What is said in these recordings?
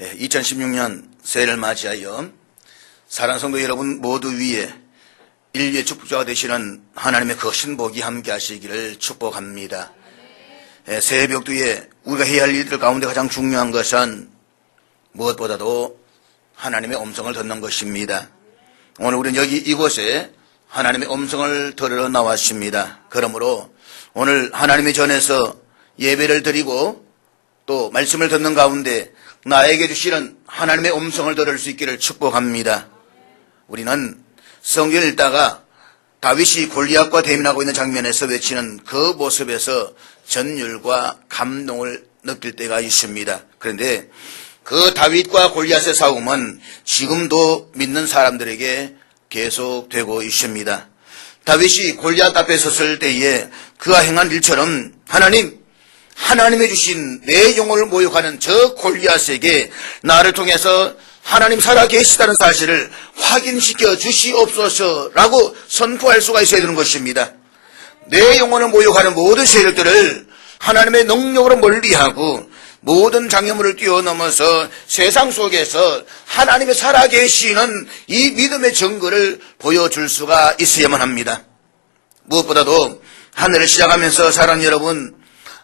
2016년 새해를 맞이하여 사랑하는 성도 여러분 모두 위에 인류의 축복자가 되시는 하나님의 거신 복이 함께 하시기를 축복합니다. 새해 벽두에 우리가 해야 할 일들 가운데 가장 중요한 것은 무엇보다도 하나님의 음성을 듣는 것입니다. 오늘 우리는 여기 이곳에 하나님의 음성을 들으러 나왔습니다. 그러므로 오늘 하나님의 전에서 예배를 드리고 또 말씀을 듣는 가운데 나에게 주시는 하나님의 음성을 들을 수 있기를 축복합니다. 우리는 성경을 읽다가 다윗이 골리앗과 대면하고 있는 장면에서 외치는 그 모습에서 전율과 감동을 느낄 때가 있습니다. 그런데 그 다윗과 골리앗의 싸움은 지금도 믿는 사람들에게 계속되고 있습니다. 다윗이 골리앗 앞에 섰을 때에 그가 행한 일처럼 하나님이 주신 내 영혼을 모욕하는 저 골리앗에게 나를 통해서 하나님 살아계시다는 사실을 확인시켜 주시옵소서라고 선포할 수가 있어야 되는 것입니다. 내 영혼을 모욕하는 모든 세력들을 하나님의 능력으로 멀리하고 모든 장애물을 뛰어넘어서 세상 속에서 하나님의 살아계시는 이 믿음의 증거를 보여줄 수가 있어야만 합니다. 무엇보다도 하늘을 시작하면서 사랑하는 여러분,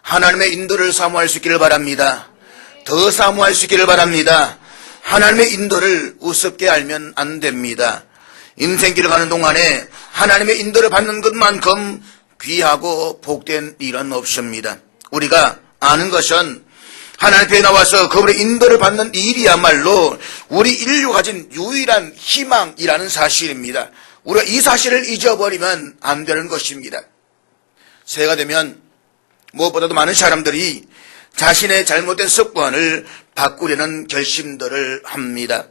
하나님의 인도를 사모할 수 있기를 바랍니다. 더 사모할 수 있기를 바랍니다. 하나님의 인도를 우습게 알면 안 됩니다. 인생길을 가는 동안에 하나님의 인도를 받는 것만큼 귀하고 복된 일은 없습니다. 우리가 아는 것은 하나님 앞에 나와서 그분의 인도를 받는 일이야말로 우리 인류가 가진 유일한 희망이라는 사실입니다. 우리가 이 사실을 잊어버리면 안 되는 것입니다. 새해가 되면 무엇보다도 많은 사람들이 자신의 잘못된 습관을 바꾸려는 결심들을 합니다.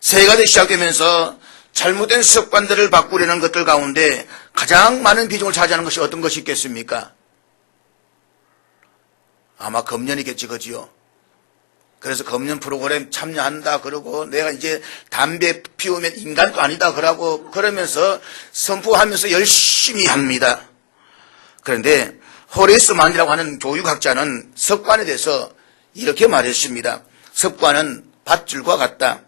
새해가 시작되면서 잘못된 습관들을 바꾸려는 것들 가운데 가장 많은 비중을 차지하는 것이 어떤 것이 있겠습니까? 아마 금년이겠지, 그지요? 그래서 금년 프로그램 참여한다 그러고 내가 이제 담배 피우면 인간도 아니다 그러고 그러면서 선포하면서 열심히 합니다. 그런데 호레스만이라고 하는 교육학자는 습관에 대해서 이렇게 말했습니다. 습관은 밧줄과 같다.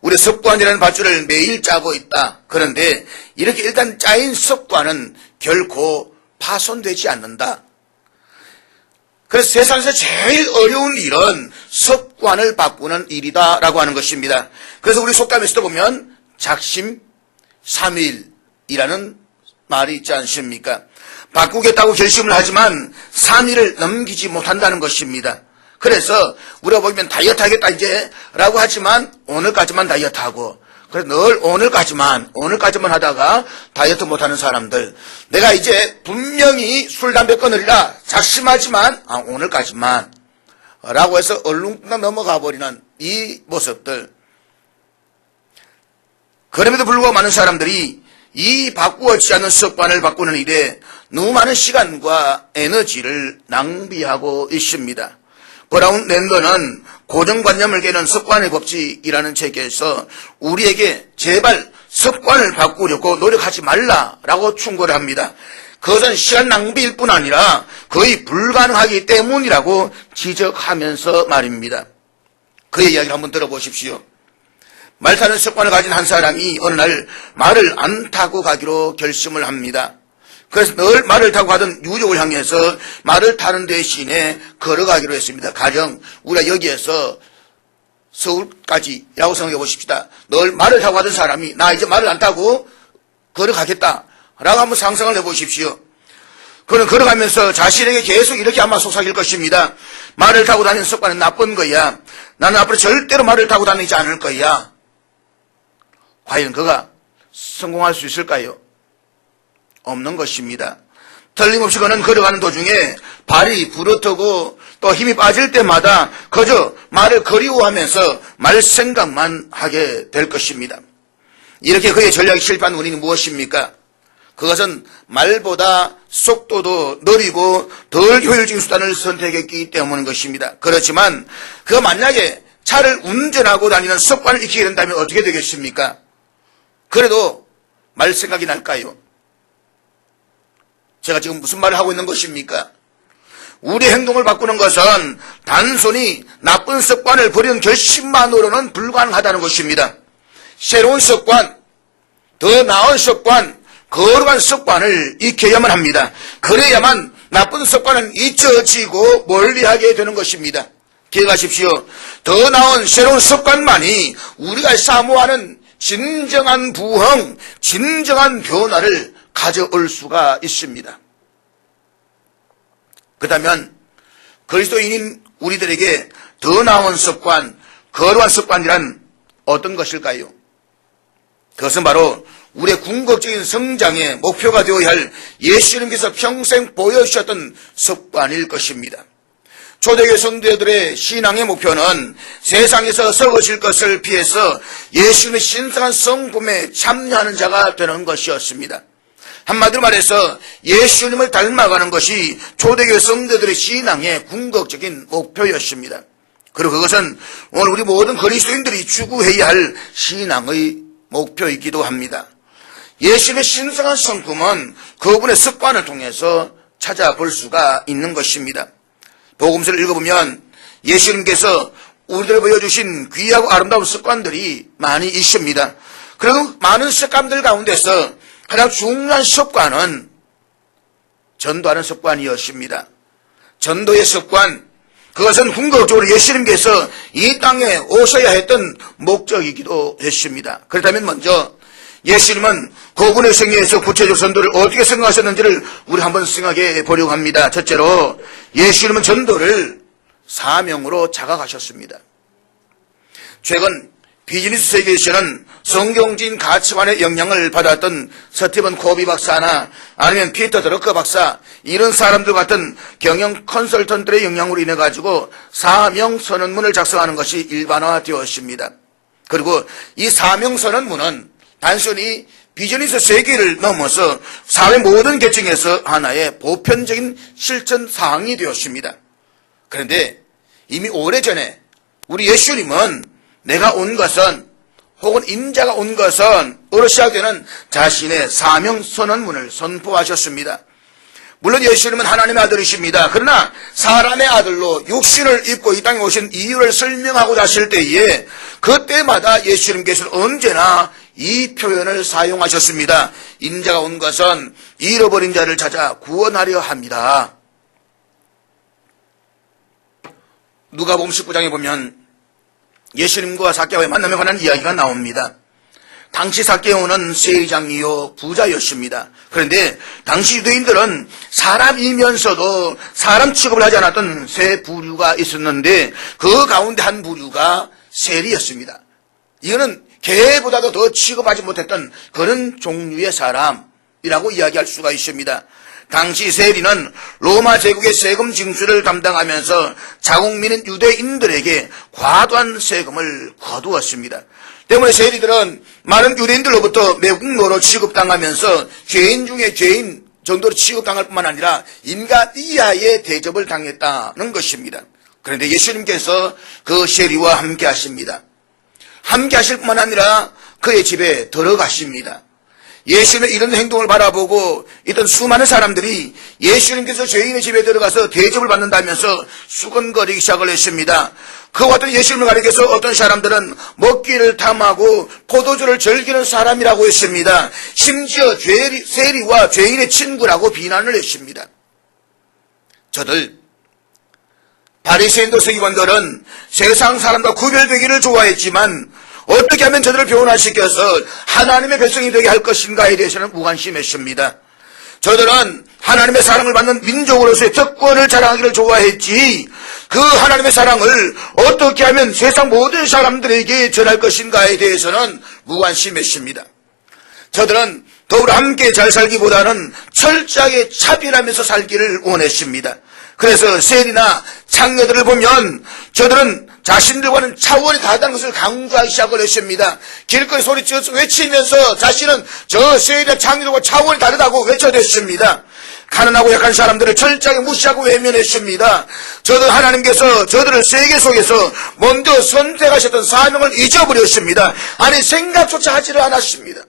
우리 습관이라는 밧줄을 매일 짜고 있다. 그런데 이렇게 일단 짜인 습관은 결코 파손되지 않는다. 그래서 세상에서 제일 어려운 일은 습관을 바꾸는 일이다라고 하는 것입니다. 그래서 우리 속담에서도 보면 작심 삼일이라는 말이 있지 않습니까? 바꾸겠다고 결심을 하지만 3일을 넘기지 못한다는 것입니다. 그래서 우리가 보면 다이어트 하겠다 이제 라고 하지만 오늘까지만 다이어트하고 그래서 늘 오늘까지만 하다가 다이어트 못하는 사람들, 내가 이제 분명히 술 담배 끊으리라 작심하지만 오늘까지만 라고 해서 얼른 넘어가 버리는 이 모습들. 그럼에도 불구하고 많은 사람들이 이 바꾸어지지 않는 습관을 바꾸는 일에 너무 많은 시간과 에너지를 낭비하고 있습니다. 브라운 랜더는 고정관념을 깨는 습관의 법칙이라는 책에서 우리에게 제발 습관을 바꾸려고 노력하지 말라라고 충고를 합니다. 그것은 시간 낭비일 뿐 아니라 거의 불가능하기 때문이라고 지적하면서 말입니다. 그의 이야기를 한번 들어보십시오. 말 타는 습관을 가진 한 사람이 어느 날 말을 안 타고 가기로 결심을 합니다. 그래서 늘 말을 타고 가던 유족을 향해서 말을 타는 대신에 걸어가기로 했습니다. 가령 우리가 여기에서 서울까지라고 생각해 보십시다. 늘 말을 타고 가던 사람이 나 이제 말을 안 타고 걸어가겠다 라고 한번 상상을 해보십시오. 그는 걸어가면서 자신에게 계속 이렇게 아마 속삭일 것입니다. 말을 타고 다니는 습관은 나쁜 거야. 나는 앞으로 절대로 말을 타고 다니지 않을 거야. 과연 그가 성공할 수 있을까요? 없는 것입니다. 틀림없이 그는 걸어가는 도중에 발이 부르트고 또 힘이 빠질 때마다 그저 말을 그리워하면서 말 생각만 하게 될 것입니다. 이렇게 그의 전략이 실패한 원인이 무엇입니까? 그것은 말보다 속도도 느리고 덜 효율적인 수단을 선택했기 때문인 것입니다. 그렇지만 그가 만약에 차를 운전하고 다니는 습관을 익히게 된다면 어떻게 되겠습니까? 그래도 말 생각이 날까요? 제가 지금 무슨 말을 하고 있는 것입니까? 우리 행동을 바꾸는 것은 단순히 나쁜 습관을 버리는 결심만으로는 불가능하다는 것입니다. 새로운 습관, 더 나은 습관, 거룩한 습관을 익혀야만 합니다. 그래야만 나쁜 습관은 잊혀지고 멀리하게 되는 것입니다. 기억하십시오. 더 나은 새로운 습관만이 우리가 사모하는 진정한 부흥, 진정한 변화를 가져올 수가 있습니다. 그렇다면 그리스도인인 우리들에게 더 나은 습관, 거룩한 습관이란 어떤 것일까요? 그것은 바로 우리의 궁극적인 성장의 목표가 되어야 할 예수님께서 평생 보여주셨던 습관일 것입니다. 초대교회 성도들의 신앙의 목표는 세상에서 썩어질 것을 피해서 예수님의 신성한 성품에 참여하는 자가 되는 것이었습니다. 한마디로 말해서 예수님을 닮아가는 것이 초대교회 성도들의 신앙의 궁극적인 목표였습니다. 그리고 그것은 오늘 우리 모든 그리스도인들이 추구해야 할 신앙의 목표이기도 합니다. 예수님의 신성한 성품은 그분의 습관을 통해서 찾아볼 수가 있는 것입니다. 복음서를 읽어보면 예수님께서 우리들에게 보여주신 귀하고 아름다운 습관들이 많이 있습니다. 그리고 많은 습관들 가운데서 가장 중요한 습관은 전도하는 습관이었습니다. 전도의 습관, 그것은 궁극적으로 예수님께서 이 땅에 오셔야 했던 목적이기도 했습니다. 그렇다면 먼저 예수님은 그분의 생애에서 구체적 전도를 어떻게 생각하셨는지를 우리 한번 생각해 보려고 합니다. 첫째로 예수님은 전도를 사명으로 자각하셨습니다. 최근 비즈니스 세계에서는 성경적인 가치관의 영향을 받았던 스티븐 코비 박사나 아니면 피터 드러커 박사, 이런 사람들 같은 경영 컨설턴트의 영향으로 인해 가지고 사명 선언문을 작성하는 것이 일반화되었습니다. 그리고 이 사명 선언문은 단순히 비즈니스 세계를 넘어서 사회 모든 계층에서 하나의 보편적인 실천 사항이 되었습니다. 그런데 이미 오래전에 우리 예수님은 내가 온 것은, 혹은 인자가 온 것은 으로 시작되는 자신의 사명 선언문을 선포하셨습니다. 물론 예수님은 하나님의 아들이십니다. 그러나 사람의 아들로 육신을 입고 이 땅에 오신 이유를 설명하고 하실 때에 그때마다 예수님께서는 언제나 이 표현을 사용하셨습니다. 인자가 온 것은 잃어버린 자를 찾아 구원하려 합니다. 누가복음 19장에 보면 예수님과 삭개오의 만남에 관한 이야기가 나옵니다. 당시 삭개오는 세리장이요 부자였습니다. 그런데 당시 유대인들은 사람이면서도 사람 취급을 하지 않았던 세 부류가 있었는데 그 가운데 한 부류가 세리였습니다. 이거는 개보다도 더 취급하지 못했던 그런 종류의 사람이라고 이야기할 수가 있습니다. 당시 세리는 로마 제국의 세금 징수를 담당하면서 자국민인 유대인들에게 과도한 세금을 거두었습니다. 때문에 세리들은 많은 유대인들로부터 매국노로 취급당하면서 죄인 중에 죄인 정도로 취급당할 뿐만 아니라 인간 이하의 대접을 당했다는 것입니다. 그런데 예수님께서 그 세리와 함께 하십니다. 함께 하실 뿐만 아니라 그의 집에 들어가십니다. 예수님의 이런 행동을 바라보고 있던 수많은 사람들이 예수님께서 죄인의 집에 들어가서 대접을 받는다면서 수근거리기 시작을 했습니다. 그와 같은 예수님을 가리켜서 어떤 사람들은 먹기를 탐하고 포도주를 즐기는 사람이라고 했습니다. 심지어 세리와 죄인의 친구라고 비난을 했습니다. 저들 바리새인도 서기관들은 세상 사람과 구별되기를 좋아했지만 어떻게 하면 저들을 변화시켜서 하나님의 백성이 되게 할 것인가에 대해서는 무관심했습니다. 저들은 하나님의 사랑을 받는 민족으로서의 특권을 자랑하기를 좋아했지 그 하나님의 사랑을 어떻게 하면 세상 모든 사람들에게 전할 것인가에 대해서는 무관심했습니다. 저들은 더불어 함께 잘 살기보다는 철저하게 차별하면서 살기를 원했습니다. 그래서 세리나 창녀들을 보면 저들은 자신들과는 차원이 다르다는 것을 강조하기 시작을 했습니다. 길거리 소리치면서 외치면서 자신은 저 세리나 창녀들과 차원이 다르다고 외쳐댔습니다. 가난하고 약한 사람들을 철저하게 무시하고 외면했습니다. 저들 하나님께서 저들을 세계 속에서 먼저 선택하셨던 사명을 잊어버렸습니다. 아니 생각조차 하지를 않았습니다.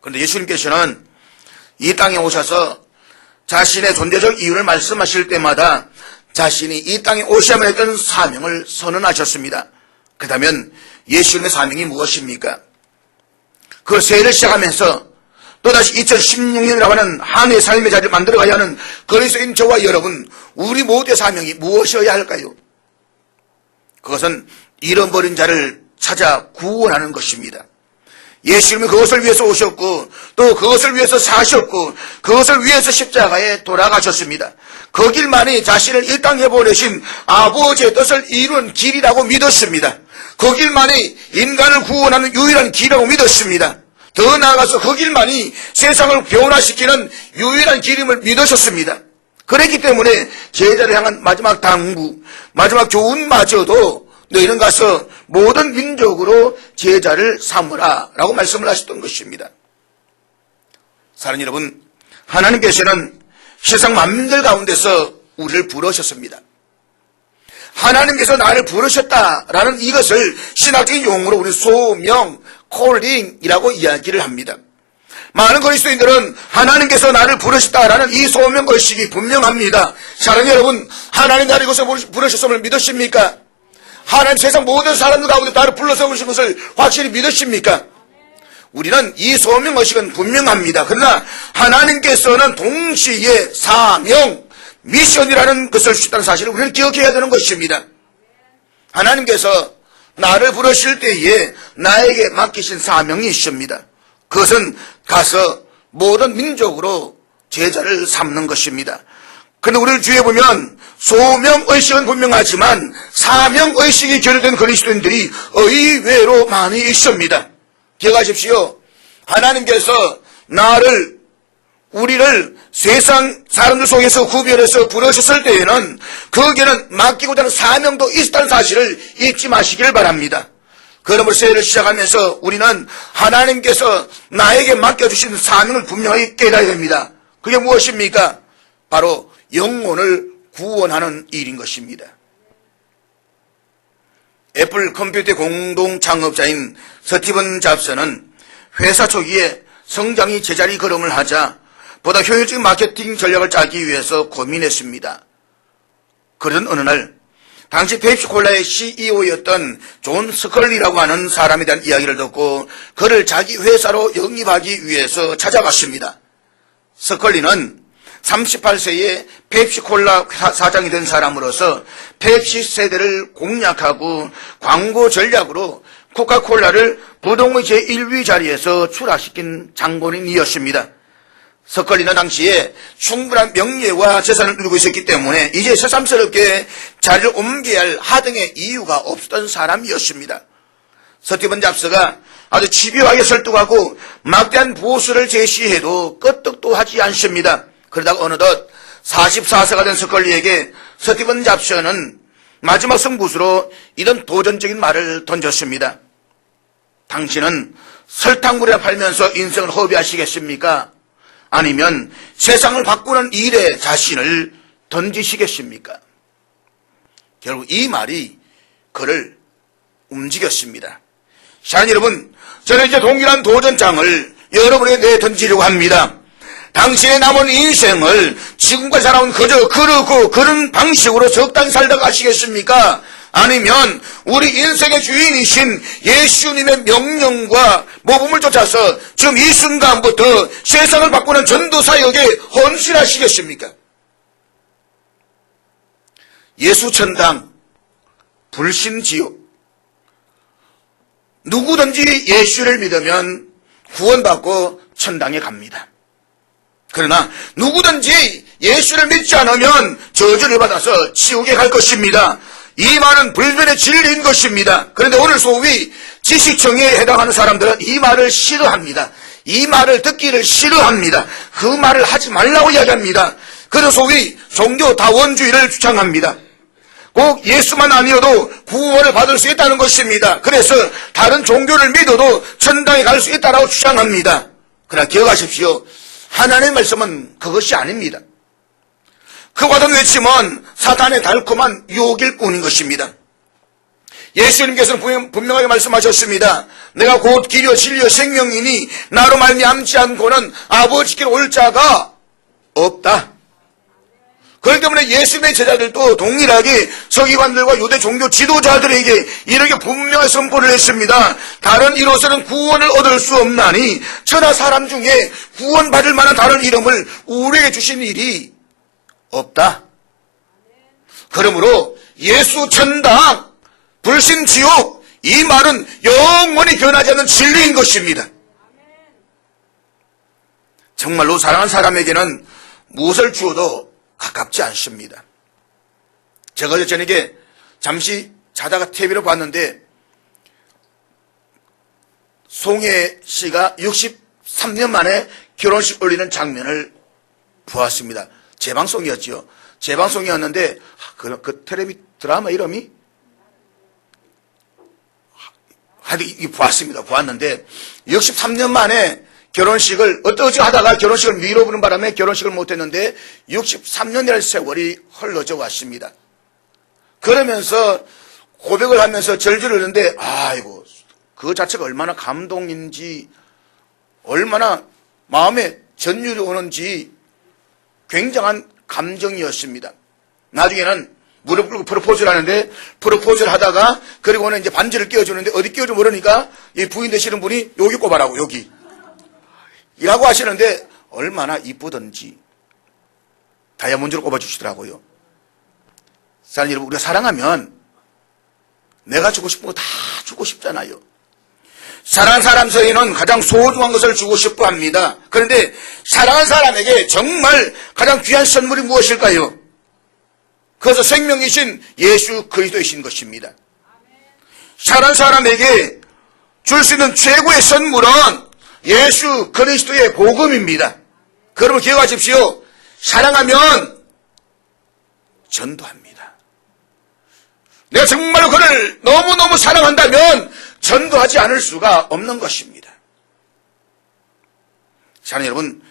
그런데 예수님께서는 이 땅에 오셔서 자신의 존재적 이유를 말씀하실 때마다 자신이 이 땅에 오셔야만 했던 사명을 선언하셨습니다. 그렇다면 예수님의 사명이 무엇입니까? 그 새해를 시작하면서 또다시 2016년이라고 하는 한 해의 삶의 자리를 만들어가야 하는 그리스도인 저와 여러분, 우리 모두의 사명이 무엇이어야 할까요? 그것은 잃어버린 자를 찾아 구원하는 것입니다. 예수님은 그것을 위해서 오셨고 또 그것을 위해서 사셨고 그것을 위해서 십자가에 돌아가셨습니다. 그 길만이 자신을 이 땅에 보내신 아버지의 뜻을 이루는 길이라고 믿었습니다. 그 길만이 인간을 구원하는 유일한 길이라고 믿었습니다. 더 나아가서 그 길만이 세상을 변화시키는 유일한 길임을 믿으셨습니다. 그랬기 때문에 제자를 향한 마지막 당부, 마지막 교훈마저도 너희는 가서 모든 민족으로 제자를 삼으라 라고 말씀을 하셨던 것입니다. 사랑하는 여러분, 하나님께서는 세상 만민들 가운데서 우리를 부르셨습니다. 하나님께서 나를 부르셨다라는 이것을 신학적인 용어로 우리 소명, 콜링이라고 이야기를 합니다. 많은 그리스도인들은 하나님께서 나를 부르셨다라는 이 소명의식이 분명합니다. 사랑하는 여러분, 하나님 나를 이곳에 부르셨음을 믿으십니까? 하나님 세상 모든 사람들 가운데 나를 불러서 오신 것을 확실히 믿으십니까? 우리는 이 소명의식은 분명합니다. 그러나 하나님께서는 동시에 사명, 미션이라는 것을 주셨다는 사실을 우리는 기억해야 되는 것입니다. 하나님께서 나를 부르실 때에 나에게 맡기신 사명이 있습니다. 그것은 가서 모든 민족으로 제자를 삼는 것입니다. 그런데 우리를 주위에 보면 소명의식은 분명하지만 사명의식이 결여된 그리스도인들이 의외로 많이 있습니다. 기억하십시오. 하나님께서 우리를 세상 사람들 속에서 구별해서 부르셨을 때에는 거기에는 맡기고자 하는 사명도 있다는 사실을 잊지 마시길 바랍니다. 그러므로 새해를 시작하면서 우리는 하나님께서 나에게 맡겨주신 사명을 분명하게 깨달아야 됩니다. 그게 무엇입니까? 바로 영혼을 구원하는 일인 것입니다. 애플 컴퓨터 공동 창업자인 스티븐 잡스는 회사 초기에 성장이 제자리 걸음을 하자 보다 효율적인 마케팅 전략을 짜기 위해서 고민했습니다. 그러던 어느 날 당시 펩시콜라의 CEO였던 존 스컬리라고 하는 사람에 대한 이야기를 듣고 그를 자기 회사로 영입하기 위해서 찾아갔습니다. 스컬리는 38세에 펩시콜라 사장이 된 사람으로서 펩시 세대를 공략하고 광고 전략으로 코카콜라를 부동의 제1위 자리에서 출하시킨 장본인이었습니다. 스컬리는 당시에 충분한 명예와 재산을 누리고 있었기 때문에 이제 새삼스럽게 자리를 옮겨야 할 하등의 이유가 없었던 사람이었습니다. 스티븐 잡스가 아주 집요하게 설득하고 막대한 보수를 제시해도 끄떡도 하지 않습니다. 그러다가 어느덧 44세가 된 스컬리에게 스티븐 잡스는 마지막 승부수로 이런 도전적인 말을 던졌습니다. 당신은 설탕물에 팔면서 인생을 허비하시겠습니까? 아니면 세상을 바꾸는 일에 자신을 던지시겠습니까? 결국 이 말이 그를 움직였습니다. 자, 여러분, 저는 이제 동일한 도전장을 여러분에게 내던지려고 합니다. 당신의 남은 인생을 지금까지 살아온 그저 그러고 그런 방식으로 적당히 살다 가시겠습니까? 아니면 우리 인생의 주인이신 예수님의 명령과 모범을 쫓아서 지금 이 순간부터 세상을 바꾸는 전도사역에 헌신하시겠습니까? 예수천당, 불신지옥. 누구든지 예수를 믿으면 구원받고 천당에 갑니다. 그러나 누구든지 예수를 믿지 않으면 저주를 받아서 지옥에 갈 것입니다. 이 말은 불변의 진리인 것입니다. 그런데 오늘 소위 지식청에 해당하는 사람들은 이 말을 싫어합니다. 이 말을 듣기를 싫어합니다. 그 말을 하지 말라고 이야기합니다. 그래서 소위 종교다원주의를 주창합니다. 꼭 예수만 아니어도 구원을 받을 수 있다는 것입니다. 그래서 다른 종교를 믿어도 천당에 갈 수 있다고 주장합니다. 그러나 기억하십시오. 하나님의 말씀은 그것이 아닙니다. 그와 같은 외침은 사탄의 달콤한 유혹일 뿐인 것입니다. 예수님께서는 분명하게 말씀하셨습니다. 내가 곧 길이요 진리요 생명이니 나로 말미암지 않고는 아버지께 올 자가 없다. 그렇기 때문에 예수님의 제자들도 동일하게 서기관들과 유대 종교 지도자들에게 이렇게 분명한 선포를 했습니다. 다른 이로서는 구원을 얻을 수 없나니 천하 사람 중에 구원받을 만한 다른 이름을 우리에게 주신 일이 없다. 그러므로 예수 천당, 불신 지옥, 이 말은 영원히 변하지 않는 진리인 것입니다. 정말로 사랑하는 사람에게는 무엇을 주어도 가깝지 않습니다. 제가 어제 저녁에 잠시 자다가 TV를 봤는데 송혜 씨가 63년 만에 결혼식 올리는 장면을 보았습니다. 재방송이었죠. 재방송이었는데 그 텔레비 드라마 이름이 하여튼 보았습니다. 보았는데 63년 만에 결혼식을 어떠지 하다가 결혼식을 미뤄보는 바람에 결혼식을 못했는데 63년이라는 세월이 흘러져 왔습니다. 그러면서 고백을 하면서 절절을 했는데 아이고 그 자체가 얼마나 감동인지 얼마나 마음에 전율이 오는지 굉장한 감정이었습니다. 나중에는 무릎 꿇고 프로포즈를 하는데 프로포즈를 하다가 그리고는 이제 반지를 끼워주는데 어디 끼워주면 모르니까 이 부인 되시는 분이 여기 꼽아라고 여기 이라고 하시는데 얼마나 이쁘던지 다이아몬드를 꼽아주시더라고요. 사랑하는 여러분, 우리가 사랑하면 내가 주고 싶은 거 다 주고 싶잖아요. 사랑하는 사람 사이에는 가장 소중한 것을 주고 싶어 합니다. 그런데 사랑하는 사람에게 정말 가장 귀한 선물이 무엇일까요? 그것은 생명이신 예수 그리스도이신 것입니다. 사랑하는 사람에게 줄 수 있는 최고의 선물은 예수 그리스도의 복음입니다. 여러분 기억하십시오. 사랑하면 전도합니다. 내가 정말로 그를 너무너무 사랑한다면 전도하지 않을 수가 없는 것입니다. 사랑하는 여러분,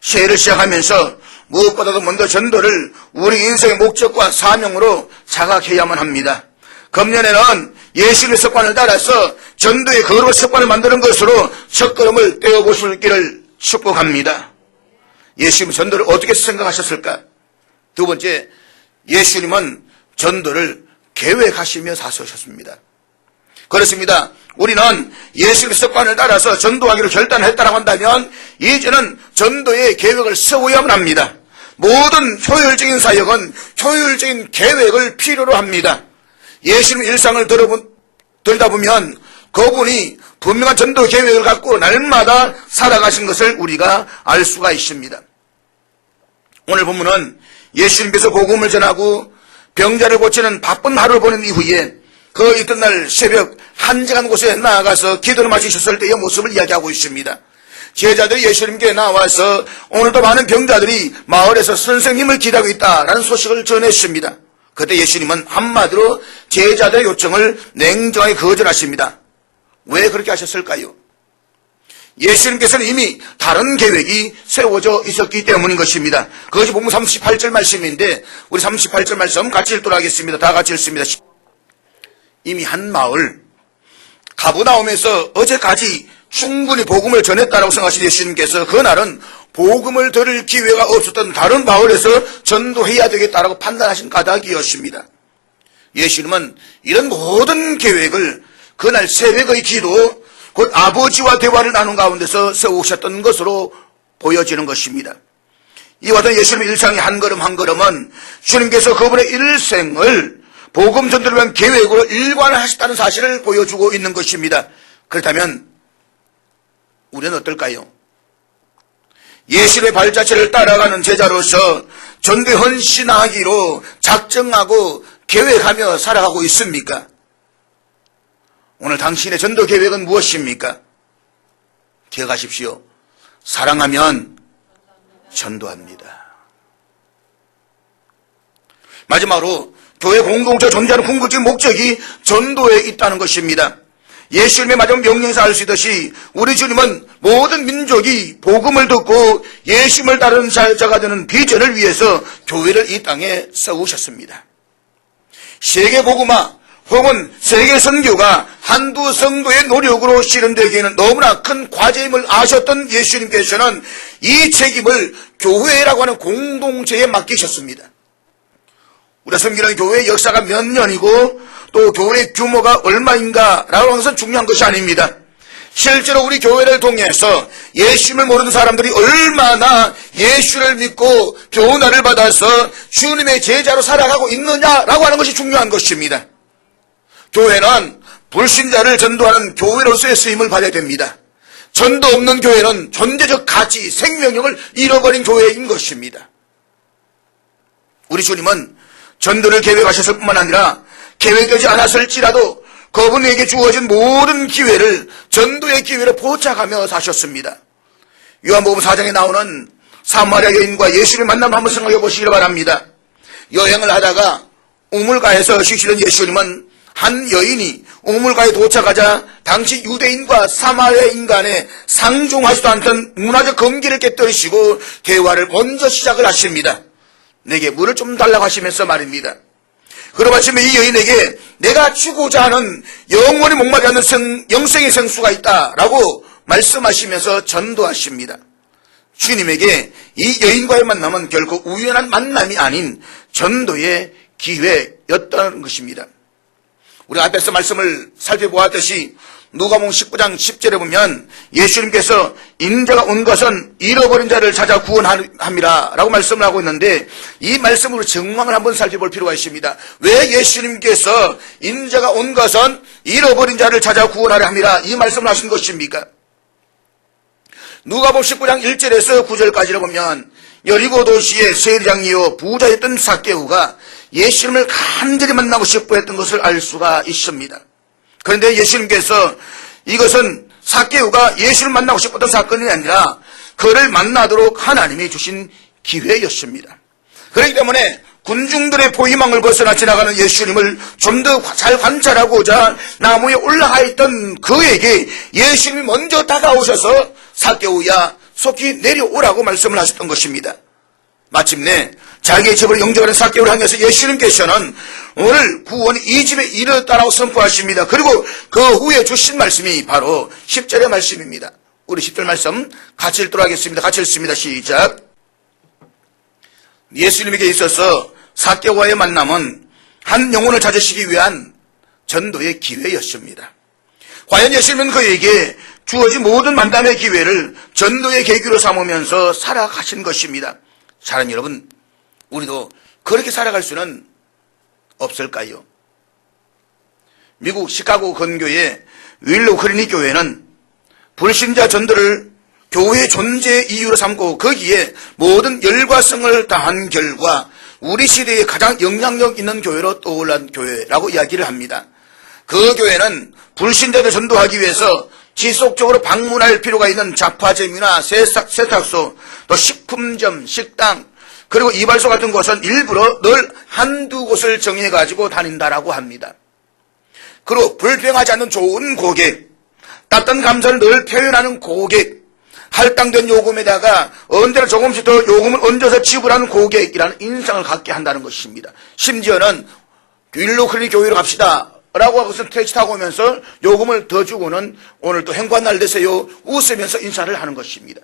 새해를 시작하면서 무엇보다도 먼저 전도를 우리 인생의 목적과 사명으로 자각해야만 합니다. 금년에는 예수님의 습관을 따라서 전도의 거룩한 습관을 만드는 것으로 첫걸음을 떼어보실 길을 축복합니다. 예수님 전도를 어떻게 생각하셨을까? 두 번째, 예수님은 전도를 계획하시며 사수하셨습니다. 그렇습니다. 우리는 예수님의 습관을 따라서 전도하기로 결단했다고 한다면 이제는 전도의 계획을 세워야만 합니다. 모든 효율적인 사역은 효율적인 계획을 필요로 합니다. 예수님 일상을 들여다보면 그분이 분명한 전도 계획을 갖고 날마다 살아가신 것을 우리가 알 수가 있습니다. 오늘 본문은 예수님께서 복음을 전하고 병자를 고치는 바쁜 하루를 보낸 이후에 그 이튿날 새벽 한적한 곳에 나아가서 기도를 마치셨을 때의 모습을 이야기하고 있습니다. 제자들이 예수님께 나와서 오늘도 많은 병자들이 마을에서 선생님을 기다리고 있다라는 소식을 전했습니다. 그때 예수님은 한마디로 제자들의 요청을 냉정하게 거절하십니다. 왜 그렇게 하셨을까요? 예수님께서는 이미 다른 계획이 세워져 있었기 때문인 것입니다. 그것이 본문 38절 말씀인데 우리 38절 말씀 같이 읽도록 하겠습니다. 다 같이 읽습니다. 이미 한 마을 가버나움에서 어제까지 충분히 복음을 전했다라고 생각하신 예수님께서 그날은 복음을 들을 기회가 없었던 다른 마을에서 전도해야 되겠다라고 판단하신 까닭이었습니다. 예수님은 이런 모든 계획을 그날 새벽의 기도 곧 아버지와 대화를 나눈 가운데서 세우셨던 것으로 보여지는 것입니다. 이와 같은 예수님의 일상의 한 걸음 한 걸음은 주님께서 그분의 일생을 복음 전도를 위한 계획으로 일관하셨다는 사실을 보여주고 있는 것입니다. 그렇다면 우리는 어떨까요? 예수님의 발자취를 따라가는 제자로서 전도에 헌신하기로 작정하고 계획하며 살아가고 있습니까? 오늘 당신의 전도 계획은 무엇입니까? 기억하십시오. 사랑하면 전도합니다. 마지막으로 교회 공동체 존재하는 궁극적인 목적이 전도에 있다는 것입니다. 예수님의 마지막 명령에서 알 수 있듯이 우리 주님은 모든 민족이 복음을 듣고 예수님을 따르는 자가 되는 비전을 위해서 교회를 이 땅에 세우셨습니다. 세계 복음화 혹은 세계 선교가 한두 성도의 노력으로 실현되기에는 너무나 큰 과제임을 아셨던 예수님께서는 이 책임을 교회라고 하는 공동체에 맡기셨습니다. 우리가 섬기는 교회의 역사가 몇 년이고 또 교회의 규모가 얼마인가라고 하는 것은 중요한 것이 아닙니다. 실제로 우리 교회를 통해서 예수님을 모르는 사람들이 얼마나 예수를 믿고 교훈을 받아서 주님의 제자로 살아가고 있느냐라고 하는 것이 중요한 것입니다. 교회는 불신자를 전도하는 교회로서의 쓰임을 받아야 됩니다. 전도 없는 교회는 존재적 가치, 생명력을 잃어버린 교회인 것입니다. 우리 주님은 전도를 계획하셨을 뿐만 아니라 계획되지 않았을지라도 그분에게 주어진 모든 기회를 전도의 기회로 포착하며 사셨습니다. 요한복음 4장에 나오는 사마리아 여인과 예수를 만남 한번 생각해 보시기 바랍니다. 여행을 하다가 우물가에서 쉬시던 예수님은 한 여인이 우물가에 도착하자 당시 유대인과 사마리아인 간에 상종하지도 않던 문화적 금기를 깨뜨리시고 대화를 먼저 시작을 하십니다. 내게 물을 좀 달라고 하시면서 말입니다. 그러고 마침에 이 여인에게 내가 주고자 하는 영원히 목마르지 않는 영생의 생수가 있다라고 말씀하시면서 전도하십니다. 주님에게 이 여인과의 만남은 결코 우연한 만남이 아닌 전도의 기회였다는 것입니다. 우리가 앞에서 말씀을 살펴보았듯이 누가복음 19장 10절에 보면 예수님께서 인자가 온 것은 잃어버린 자를 찾아 구원함이라 라고 말씀을 하고 있는데 이 말씀으로 정황을 한번 살펴볼 필요가 있습니다. 왜 예수님께서 인자가 온 것은 잃어버린 자를 찾아 구원하려 함이라 이 말씀을 하신 것입니까? 누가복음 19장 1절에서 9절까지를 보면 여리고 도시의 세리장이요 부자였던 삭개오가 예수님을 간절히 만나고 싶어 했던 것을 알 수가 있습니다. 그런데 예수님께서 이것은 삭개오가 예수를 만나고 싶었던 사건이 아니라 그를 만나도록 하나님이 주신 기회였습니다. 그렇기 때문에 군중들의 포위망을 벗어나 지나가는 예수님을 좀 더 잘 관찰하고자 나무에 올라가 있던 그에게 예수님이 먼저 다가오셔서 삭개오야 속히 내려오라고 말씀을 하셨던 것입니다. 마침내 자기의 집을 영접하는 삭개오를 향해서 예수님께서는 오늘 구원이 이 집에 이르렀다라고 선포하십니다. 그리고 그 후에 주신 말씀이 바로 10절의 말씀입니다. 우리 10절 말씀 같이 읽도록 하겠습니다. 같이 읽습니다. 시작. 예수님에게 있어서 삭개오와의 만남은 한 영혼을 찾으시기 위한 전도의 기회였습니다. 과연 예수님은 그에게 주어진 모든 만남의 기회를 전도의 계기로 삼으면서 살아가신 것입니다. 사랑하는 여러분, 우리도 그렇게 살아갈 수는 없을까요? 미국 시카고 건교의 윌로우 클리닉 교회는 불신자 전도를 교회의 존재의 이유로 삼고 거기에 모든 열과성을 다한 결과 우리 시대에 가장 영향력 있는 교회로 떠올란 교회라고 이야기를 합니다. 그 교회는 불신자들 전도하기 위해서 지속적으로 방문할 필요가 있는 잡화점이나 세탁소, 또 식품점, 식당, 그리고 이발소 같은 곳은 일부러 늘 한두 곳을 정해가지고 다닌다라고 합니다. 그리고 불평하지 않는 좋은 고객, 따뜻한 감사를 늘 표현하는 고객, 할당된 요금에다가 언제나 조금씩 더 요금을 얹어서 지불하는 고객이라는 인상을 갖게 한다는 것입니다. 심지어는 윌로우 클리닉 교회로 갑시다 라고 하고서 택시 타고 오면서 요금을 더 주고는 오늘 또 행복한 되세요 웃으면서 인사를 하는 것입니다.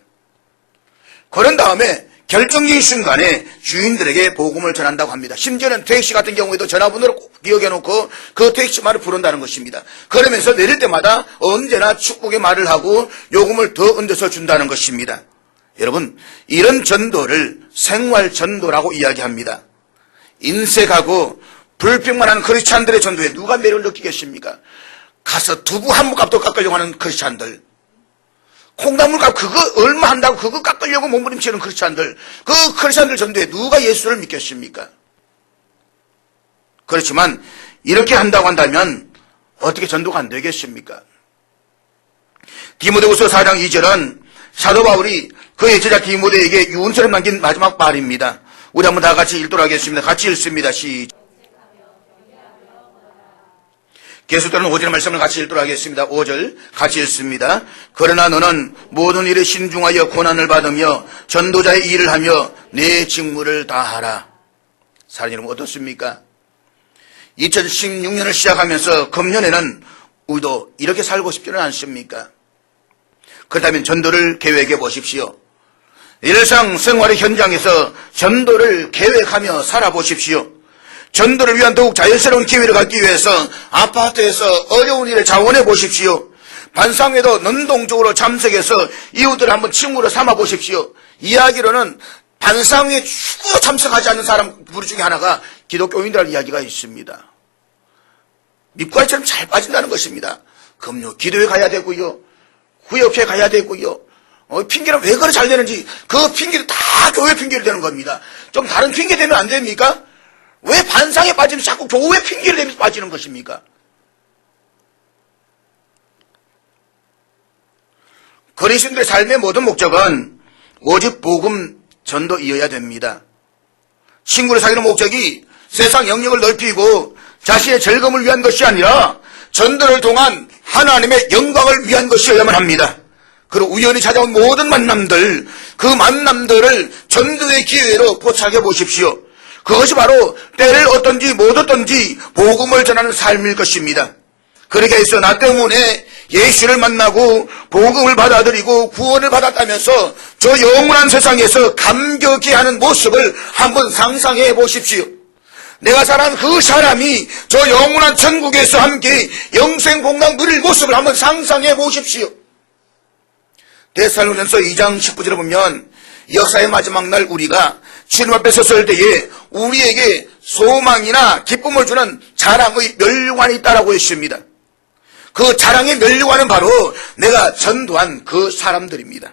그런 다음에 결정적인 순간에 주인들에게 복음을 전한다고 합니다. 심지어는 택시 같은 경우에도 전화번호를 꼭 기억해놓고 그 택시만을 부른다는 것입니다. 그러면서 내릴 때마다 언제나 축복의 말을 하고 요금을 더 얹어서 준다는 것입니다. 여러분, 이런 전도를 생활 전도라고 이야기합니다. 인색하고 불평만 하는 크리스찬들의 전도에 누가 매력을 느끼겠습니까? 가서 두부 한 무값도 깎으려고 하는 크리스찬들, 콩나물값 그거 얼마 한다고 그거 깎으려고 몸부림치는 크리스찬들, 그 크리스찬들 전도에 누가 예수를 믿겠습니까? 그렇지만 이렇게 한다고 한다면 어떻게 전도가 안 되겠습니까? 디모데후서 4장 2절은 사도 바울이 그의 제자 디모데에게 유언처럼 남긴 마지막 말입니다. 우리 한번 다 같이 읽도록 하겠습니다. 같이 읽습니다. 시작. 계속되는 5절의 말씀을 같이 읽도록 하겠습니다. 5절 같이 읽습니다. 그러나 너는 모든 일에 신중하여 고난을 받으며 전도자의 일을 하며 내 직무를 다하라. 사랑하는 여러분, 어떻습니까? 2016년을 시작하면서 금년에는 우리도 이렇게 살고 싶지는 않습니까? 그렇다면 전도를 계획해 보십시오. 일상 생활의 현장에서 전도를 계획하며 살아보십시오. 전도를 위한 더욱 자연스러운 기회를 갖기 위해서 아파트에서 어려운 일을 자원해 보십시오. 반상회도 능동적으로 참석해서 이웃들을 한번 친구로 삼아 보십시오. 이야기로는 반상회에 주로 참석하지 않는 사람 부류 중에 하나가 기독교인들의 이야기가 있습니다. 밑과처럼 잘 빠진다는 것입니다. 금요 기도회 가야 되고요. 후협회 가야 되고요. 핑계는 왜 그래 잘 되는지 그 핑계도 다 교회 핑계를 되는 겁니다. 좀 다른 핑계 되면 안 됩니까? 왜 반상에 빠지면 자꾸 교회 핑계를 대면서 빠지는 것입니까? 그리스도인들의 삶의 모든 목적은 오직 복음 전도이어야 됩니다. 친구를 사귀는 목적이 세상 영역을 넓히고 자신의 즐거움을 위한 것이 아니라 전도를 통한 하나님의 영광을 위한 것이어야만 합니다. 그리고 우연히 찾아온 모든 만남들, 그 만남들을 전도의 기회로 포착해 보십시오. 그것이 바로 때를 얻든지 못 얻든지 복음을 전하는 삶일 것입니다. 그렇게 해서 나 때문에 예수를 만나고 복음을 받아들이고 구원을 받았다면서 저 영원한 세상에서 감격해 하는 모습을 한번 상상해 보십시오. 내가 사랑하는 그 사람이 저 영원한 천국에서 함께 영생복락 누릴 모습을 한번 상상해 보십시오. 데살로니가서 2장 19절에 보면 역사의 마지막 날 우리가 주님 앞에 섰을 때에 우리에게 소망이나 기쁨을 주는 자랑의 면류관이 있다라고 했습니다. 그 자랑의 면류관은 바로 내가 전도한 그 사람들입니다.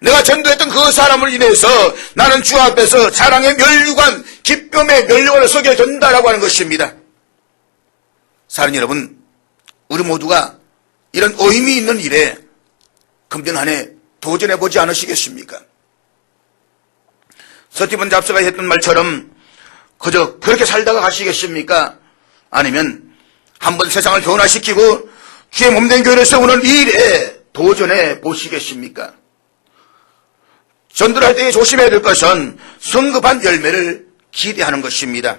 내가 전도했던 그 사람을 인해서 나는 주 앞에서 자랑의 면류관, 기쁨의 면류관을 서게 된다라고 하는 것입니다. 사랑하는 여러분, 우리 모두가 이런 의미 있는 일에 금년 한 해 도전해보지 않으시겠습니까? 서티번 잡스가 했던 말처럼 그저 그렇게 살다가 가시겠습니까? 아니면 한번 세상을 변화시키고 주의 몸된 교회를 세우는 일에 도전해 보시겠습니까? 전도를 할 때 조심해야 될 것은 성급한 열매를 기대하는 것입니다.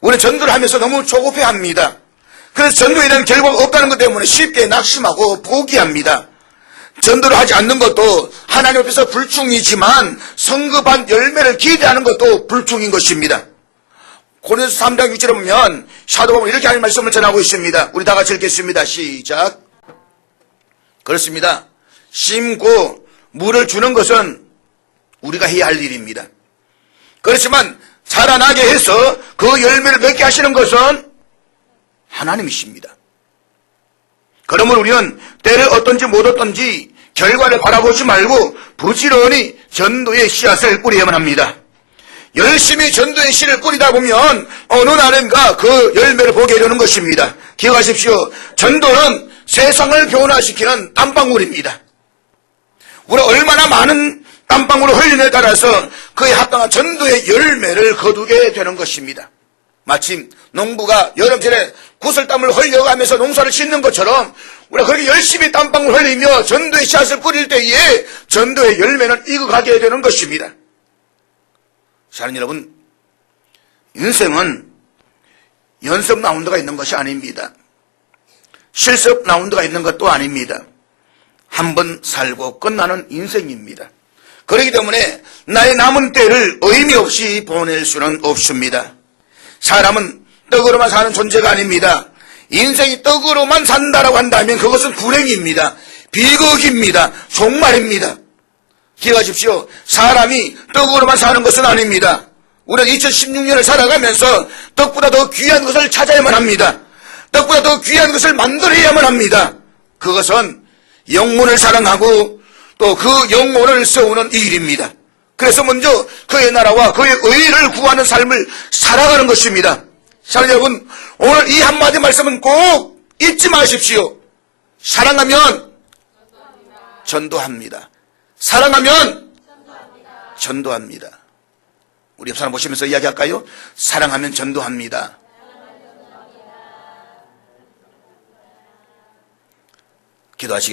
우리는 전도를 하면서 너무 조급해합니다. 그래서 전도에 대한 결과가 없다는 것 때문에 쉽게 낙심하고 포기합니다. 전도를 하지 않는 것도 하나님 앞에서 불충이지만 성급한 열매를 기대하는 것도 불충인 것입니다. 고린도서 3장 6절에 보면 사도 바울은 이렇게 하는 말씀을 전하고 있습니다. 우리 다 같이 읽겠습니다. 시작. 그렇습니다. 심고 물을 주는 것은 우리가 해야 할 일입니다. 그렇지만 자라나게 해서 그 열매를 맺게 하시는 것은 하나님이십니다. 그러므로 우리는 때를 어떤지 못 어떤지 결과를 바라보지 말고 부지런히 전도의 씨앗을 뿌려야만 합니다. 열심히 전도의 씨를 뿌리다 보면 어느 날인가 그 열매를 보게 되는 것입니다. 기억하십시오. 전도는 세상을 변화시키는 땀방울입니다. 우리가 얼마나 많은 땀방울을 흘리느냐에 따라서 그에 합당한 전도의 열매를 거두게 되는 것입니다. 마침 농부가 여름철에 구슬땀을 흘려가면서 농사를 짓는 것처럼 우리가 그렇게 열심히 땀방울 흘리며 전도의 씨앗을 뿌릴 때에 전도의 열매는 익어가게 되는 것입니다. 사랑하는 여러분, 인생은 연습 라운드가 있는 것이 아닙니다. 실습 라운드가 있는 것도 아닙니다. 한 번 살고 끝나는 인생입니다. 그렇기 때문에 나의 남은 때를 의미 없이 보낼 수는 없습니다. 사람은 떡으로만 사는 존재가 아닙니다. 인생이 떡으로만 산다라고 한다면 그것은 불행입니다. 비극입니다. 종말입니다. 기억하십시오. 사람이 떡으로만 사는 것은 아닙니다. 우리는 2016년을 살아가면서 떡보다 더 귀한 것을 찾아야만 합니다. 떡보다 더 귀한 것을 만들어야만 합니다. 그것은 영혼을 사랑하고 또 그 영혼을 세우는 일입니다. 그래서 먼저 그의 나라와 그의 의를 구하는 삶을 살아가는 것입니다. 사랑하는 여러분, 오늘 이 한마디 말씀은 꼭 잊지 마십시오. 사랑하면 전도합니다. 사랑하면 전도합니다. 우리 옆 사람 보시면서 이야기할까요? 사랑하면 전도합니다. 기도하시겠습니다.